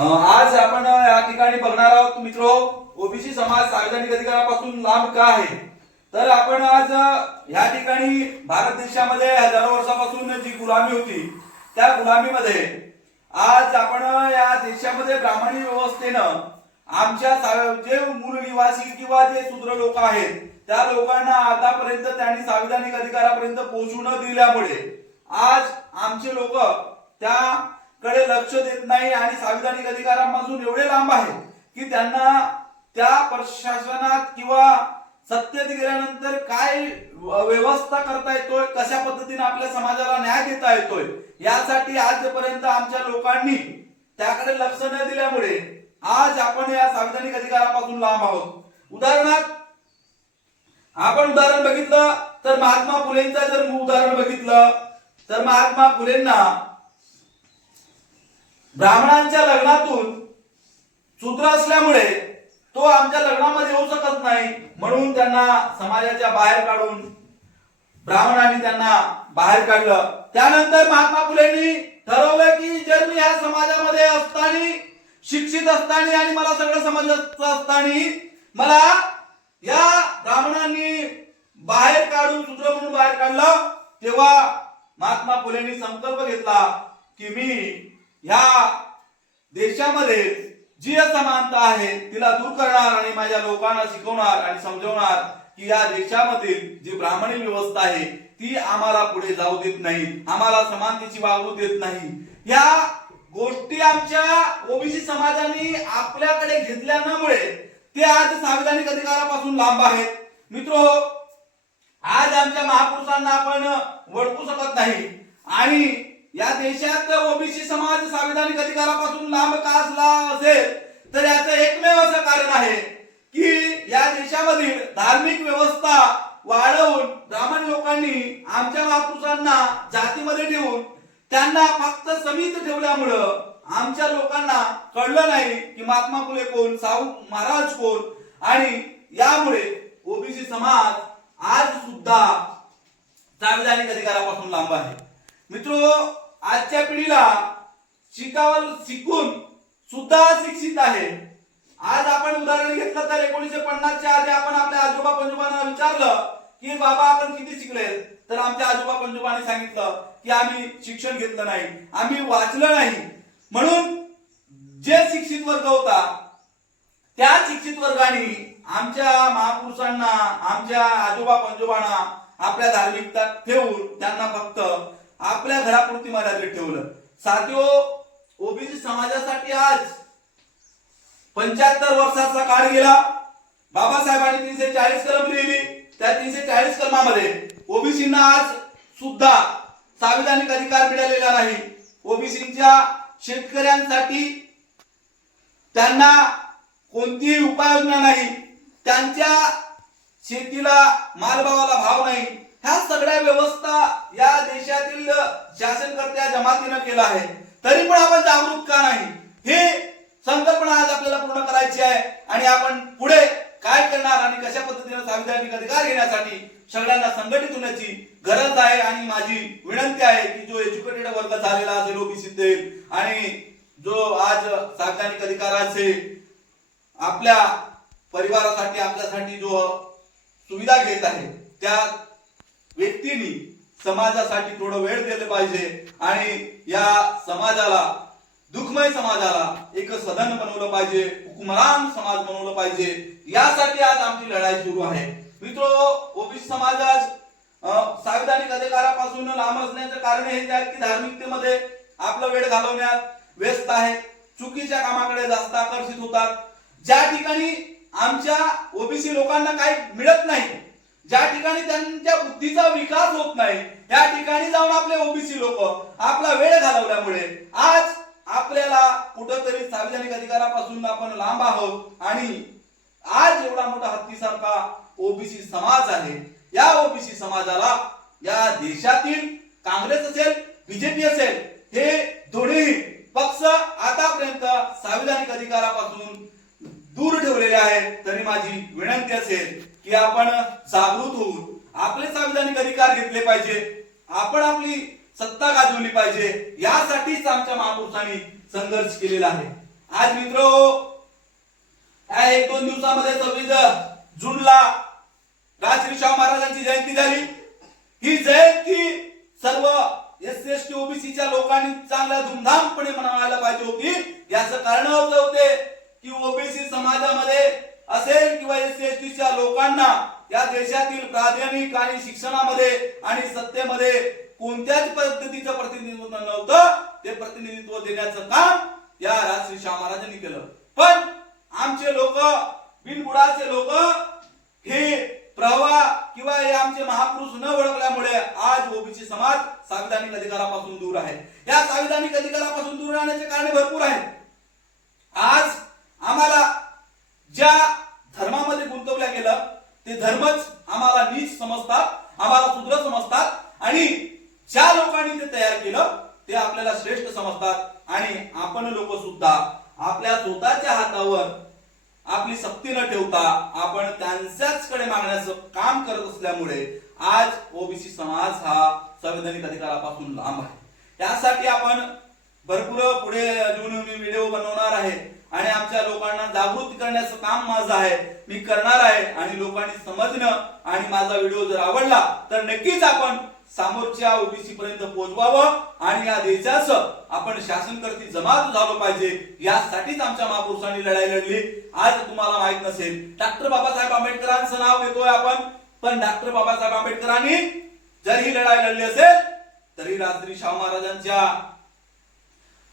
आज आपण या ठिकाणी बघणार आहोत मित्र ओबीसी समाज सार्वजनिक अधिकारापासून लांब का आहे? तर आपण आज या ठिकाणी भारत देशामध्ये हजारो वर्षापासून जी गुलामी होती त्या गुलामीमध्ये आज आपण या देशामध्ये ब्राह्मणी व्यवस्थेनं आमच्या सा- जे मूळ निवासी किंवा जे शूद्र लोक आहेत त्या लोकांना आतापर्यंत त्यांनी संविधानिक अधिकारापर्यंत पोहोचू न दिल्यामुळे आज आमचे लोक त्या कडे लक्ष देत नाही आणि संविधानिक अधिकारांपासून एवढे लांब आहेत की त्यांना त्या प्रशासनात किंवा सत्तेत गेल्यानंतर काय व्यवस्था करता येतोय कशा पद्धतीने आपल्या समाजाला न्याय देता येतोय यासाठी आजपर्यंत आमच्या लोकांनी त्याकडे लक्ष न दिल्यामुळे आज आपण या संविधानिक अधिकारापासून लांब आहोत. उदाहरणार्थ आपण उदाहरण बघितलं तर महात्मा फुलेंचं जर उदाहरण बघितलं तर महात्मा फुलेंना ब्राह्मणांच्या लग्नातून सूत्र असल्यामुळे तो आमच्या लग्नामध्ये येऊ शकत नाही. म्हणून त्यांना समाजाच्या बाहेर काढून ब्राह्मणांनी त्यांना बाहेर काढलं. त्यानंतर महात्मा फुलेंनी ठरवलं की जर मी ह्या समाजामध्ये असताना शिक्षित असताना आणि मला सगळं समजत असताना मला या ब्राह्मणांनी बाहेर काढून सूत्र म्हणून बाहेर काढलं तेव्हा महात्मा फुलेंनी संकल्प घेतला की मी ह्या देशामध्ये जी असमानता आहे तिला दूर करणार आणि माझ्या लोकांना शिकवणार आणि समजवणार की या देशामधील जी ब्राह्मणी व्यवस्था आहे ती आम्हाला पुढे जाऊ देत नाही आम्हाला समानतेची वागणूक देत नाही. या गोष्टी आमच्या ओबीसी समाजाने आपल्याकडे घेतल्यामुळे ते आज संविधानिक अधिकारापासून लांब आहेत. मित्र आज आमच्या महापुरुषांना आपण वळकू शकत नाही. आणि या देशात ओबीसी समाज संविधानिक अधिकारापासून लांब का असला असेल तर याचं एकमेव असं कारण आहे की या देशामधील धार्मिक व्यवस्था वाढवून ब्राह्मण लोकांनी आमच्या महापुरुषांना जातीमध्ये ठेवून त्यांना फक्त समित ठेवल्यामुळं आमच्या लोकांना कळलं नाही की महात्मा फुले कोण साऊ महाराज कोण आणि यामुळे ओबीसी समाज आज सुद्धा संविधानिक अधिकारापासून लांब आहे. मित्रो आजच्या पिढीला शिकावं शिकून सुद्धा शिक्षित आहे. आज आपण उदाहरण घेतलं तर एकोणीशे पन्नासच्या आधी आपण आपल्या आजोबा पंजोबांना विचारलं की बाबा आपण किती शिकले? तर आमच्या आजोबा पंजोबांनी सांगितलं की आम्ही शिक्षण घेतलं नाही. आम्ही वाचलं नाही. म्हणून जे शिक्षित वर्ग होता त्या शिक्षित वर्गाने आमच्या महापुरुषांना आमच्या आजोबा पंजोबांना आपल्या धार्मिकता ठेवून त्यांना फक्त आपल्या घरापुरती मर्यादित ठेवलं. साध्यो ओबीसी समाजासाठी आज पंच्याहत्तर वर्षाचा काळ गेला. बाबासाहेबांनी तीनशे चाळीस कलम लिहिली. त्या तीनशे चाळीस कलमामध्ये ओबीसींना आज सुद्धा संविधानिक अधिकार मिळालेला नाही. ओबीसीच्या शेतकऱ्यांसाठी त्यांना कोणतीही उपाययोजना नाही. त्यांच्या शेतीला मालभावाला भाव नाही. ह्या सगळ्या व्यवस्था या देशातील शासनकर्त्या जमातीनं केला आहे तरी पण आपण जागरूक का नाही? हे संकल्पना आज आपल्याला पूर्ण करायची आहे आणि आपण पुढे काय करणार आणि कशा पद्धतीने संविधानिक अधिकार घेण्यासाठी सगळ्यांना संघटित होण्याची गरज आहे आणि माझी विनंती आहे की जो एज्युकेटेड वर्ग झालेला असेल ओबीसी आणि जो आज संविधानिक अधिकाराचे आपल्या परिवारासाठी आपल्यासाठी जो सुविधा घेत आहे त्या व्यक्तींनी समाजासाठी थोडं वेळ दिलं पाहिजे आणि या समाजाला दुःखमय समाजाला एक सदन बनवलं पाहिजे हुकुमरान समाज बनवलं पाहिजे. यासाठी आज आमची लढाई सुरू आहे. मित्र ओबीसी समाज आज संविधानिक अधिकारापासून लांब असण्याचं कारण हे आहे की धार्मिकतेमध्ये आपला वेळ घालवण्यात व्यस्त आहे चुकीच्या कामाकडे जास्त आकर्षित होतात. ज्या ठिकाणी आमच्या ओबीसी लोकांना काही मिळत नाही ज्या ठिकाणी त्यांच्या बुद्धीचा विकास होत नाही त्या ठिकाणी जाऊन आपले ओबीसी लोक आपला वेळ घालवल्यामुळे आज आपल्याला कुठंतरी सार्वजनिक अधिकारापासून आपण लांब आहोत आणि आज एवढा मोठा हत्तीसारखा ओबीसी समाज आहे. या ओबीसी समाजाला या देशातील काँग्रेस असेल बीजेपी असेल हे दोन्ही पक्ष आतापर्यंत संविधानिक अधिकारापासून आहेत तरी माझी विनंती असेल की आपण जागृत होऊन आपले संविधानिक अधिकार घेतले पाहिजे आपण आपली सत्ता गाजवली पाहिजे यासाठीच आमच्या महापुरुषांनी संघर्ष केलेला आहे. आज मित्र एक दोन दिवसामध्ये सव्वीस जूनला राजश्री शाहू महाराजांची जयंती झाली. ही जयंती सर्व एस एस टी ओबीसीच्या लोकांनी चांगल्या धुमधामपणे मनवायला पाहिजे होती. याचं कारण होते की ओबीसी समाजामध्ये असेल किंवा एस सी एस लोकांना या देशातील प्राथमिक आणि शिक्षणामध्ये आणि सत्तेमध्ये कोणत्याच पद्धतीचं प्रतिनिधित्व नव्हतं ते प्रतिनिधित्व देण्याचं काम या राजश्री शाह महाराजांनी केलं. पण आमचे लोक बिनबुडाचे लोक हे प्रवाह किंवा हे आमचे महापुरुष न ओळखल्यामुळे आज ओबीसी समाज संविधानिक अधिकारापासून दूर आहे. या संविधानिक अधिकारापासून दूर राहण्याचे कारणे भरपूर आहेत आज आम्हाला ज्या धर्मामध्ये गुंतवल्या गेलं ते धर्मच आम्हाला नीच समजतात आम्हाला शूद्र समजतात आणि ज्या लोकांनी ते तयार केलं ते आपल्याला श्रेष्ठ समजतात. आणि आपण लोक सुद्धा आपल्या स्वतःच्या हातावर आपली सक्ती न ठेवता आपण त्यांच्याच कडे मागण्याचं काम करत असल्यामुळे आज ओबीसी समाज हा संवैधानिक अधिकारापासून लांब आहे. त्यासाठी आपण भरपूर पुढे अजून व्हिडिओ बनवणार आहे. आणि आमच्या लोकांना जागृत करण्याचं काम माझं आहे. मी करणार आहे आणि लोकांनी समजणं आणि माझा व्हिडिओ जर आवडला तर नक्कीच आपण समोरच्या ओबीसी पर्यंत पोहोचवावं आणि या देशाचं आपण शासनकर्ती जमात झालो पाहिजे. यासाठीच आमच्या महापुरुषांनी लढाई लढली. आज तुम्हाला माहीत नसेल डॉक्टर बाबासाहेब आंबेडकरांचं नाव घेतोय आपण. पण डॉक्टर बाबासाहेब आंबेडकरांनी जर ही लढाई लढली असेल तरी रात्री शाहू महाराजांच्या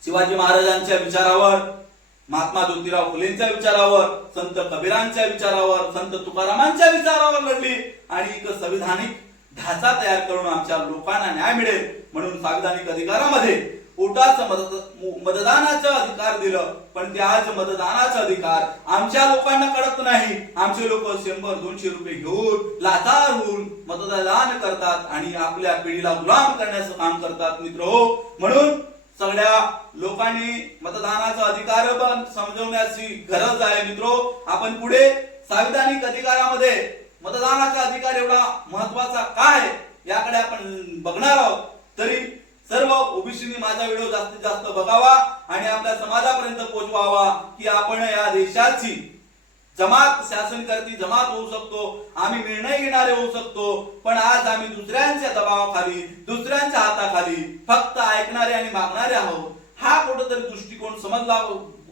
शिवाजी महाराजांच्या विचारावर महात्मा ज्योतिराव फुलेंच्या विचारावर संत कबीरांच्या विचारावर संत तुकारामांच्या विचारावर लढली आणि एक संविधानिक ढाचा तयार करून आमच्या लोकांना न्याय मिळेल म्हणून संविधानिक अधिकारामध्ये पोटाचं मत- मतदानाचं अधिकार दिलं. पण ते आज मतदानाचा अधिकार आमच्या लोकांना कळत नाही. आमचे लोक शंभर दोनशे रुपये घेऊन लाचार होऊन मतदान करतात आणि आपल्या पिढीला गुलाम करण्याचं काम करतात मित्र हो. म्हणून सगळ्या लोकांनी मतदानाचा अधिकार पण समजवण्याची गरज आहे मित्रो. आपण पुढे संविधानिक अधिकारामध्ये मतदानाचा अधिकार एवढा महत्त्वाचा काय याकडे आपण बघणार आहोत. तरी सर्व ओबीसीनी माझा व्हिडिओ जास्तीत जास्त बघावा आणि आपल्या समाजापर्यंत पोहोचवावा की आपण या देशाची जमात शासन करती जमात होऊ शकतो. आम्ही निर्णय घेणारे होऊ शकतो. पण आज आम्ही दुसऱ्यांच्या दबावाखाली दुसऱ्यांच्या हाताखाली फक्त ऐकणारे आणि मागणारे आहोत. हा कुठंतरी दृष्टिकोन समजला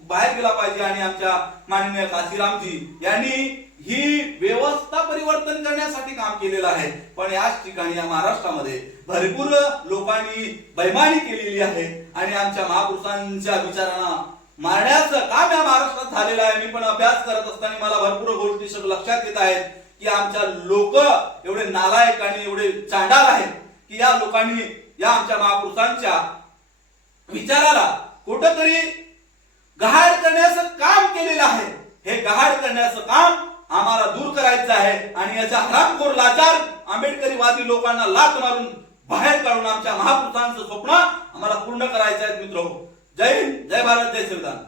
बाहेर गेला पाहिजे आणि आमच्या माननीय काशीरामजी यांनी ही व्यवस्था परिवर्तन करण्यासाठी काम केलेलं आहे. पण याच ठिकाणी या महाराष्ट्रामध्ये भरपूर लोकांनी बैमानी केलेली आहे. आणि आमच्या महापुरुषांच्या विचारांना मारण्याचं काम या महाराष्ट्रात झालेलं आहे. मी पण अभ्यास करत असताना मला भरपूर गोष्टी सगळं लक्षात येत आहेत की आमच्या लोक एवढे नालायक आणि एवढे चांडाल आहेत की या लोकांनी या आमच्या महापुरुषांच्या विचाराला कुठंतरी गहाड करण्याचं काम केलेलं आहे. हे गहाड करण्याचं काम आम्हाला दूर करायचं आहे आणि याच्या हरामखोर लाचार आंबेडकरीवादी लोकांना लात मारून बाहेर काढून आमच्या महापुरुषांचं स्वप्न आम्हाला पूर्ण करायचं आहे मित्र जय हिंद जय भारत जय संविधान